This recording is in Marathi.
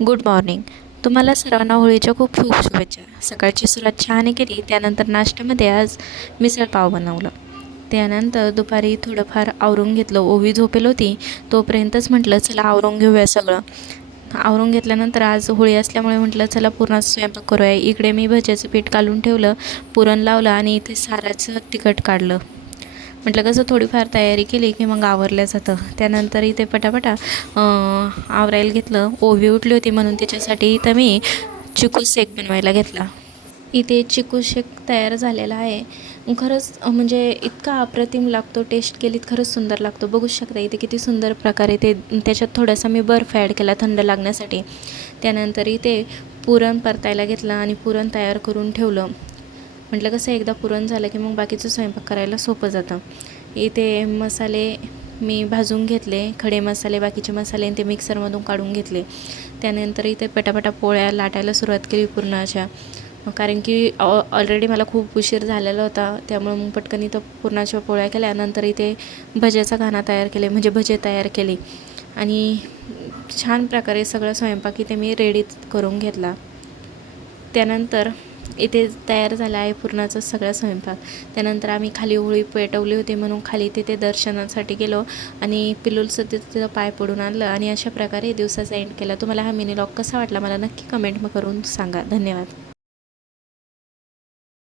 Good morning. तुम्हाला सर्वांना होळीच्या खूप खूप शुभेच्छा. सकाळची सुरुवात चहाने केली, त्यानंतर नाश्त्यामध्ये आज मिसळ पाव बनवलं. त्यानंतर दुपारी थोडंफार आवरून घेतलं. ओवी झोपेल होती, तोपर्यंतच म्हटलं चला आवरून घेऊया सगळं. आवरून घेतल्यानंतर आज होळी असल्यामुळे म्हटलं चला पुरणाचा स्वयंपाक करूया. इकडे मी भज्याचं पीठ काढून ठेवलं, पुरण लावलं आणि इथे साराचं तिखट काढलं. म्हटलं कसं थोडीफार तयारी केली की मग आवरल्या जातं. त्यानंतर इथे पटापटा आवरायला घेतलं. ओवी उठली होती म्हणून तिच्यासाठी इथं मी चिकू शेक बनवायला घेतला. इथे चिकू शेक तयार झालेला आहे. खरंच म्हणजे इतका अप्रतिम लागतो, टेस्ट केलीत खरंच सुंदर लागतो. बघू शकता इथे किती सुंदर प्रकारे ते त्याच्यात थोडासा मी बर्फ ॲड केला थंड लागण्यासाठी. त्यानंतर इथे पुरण परतायला घेतलं आणि पुरण तयार करून ठेवलं. म्हटलं कसं एकदा पुरण झालं की मग बाकीचं स्वयंपाक करायला सोपं जातं. इथे मसाले मी भाजून घेतले, खडे मसाले, बाकीचे मसाले ते मिक्सरमधून काढून घेतले. त्यानंतर इथे पटापटा पोळ्या लाटायला सुरुवात केली पुरणाच्या, कारण की ऑलरेडी मला खूप उशीर झालेला होता. त्यामुळे मग पटकन इथं पुरणाच्या पोळ्या केल्या. नंतर इथे भज्याचा घाणा तयार केले, म्हणजे भजे तयार केले आणि छान प्रकारे सगळं स्वयंपाक इथे मी रेडी करून घेतला. त्यानंतर इथे तयार झाला आहे पुरणाचा सगळा स्वयंपाक. त्यानंतर आम्ही खाली होळी पेटवली होती म्हणून खाली तिथे दर्शनासाठी गेलो आणि पिल्लूचं तिथं पाय पडून आणलं आणि अशा प्रकारे दिवसाचा एंड केला. तुम्हाला हा मिनी व्लॉग कसा वाटला मला नक्की कमेंट करून सांगा. धन्यवाद.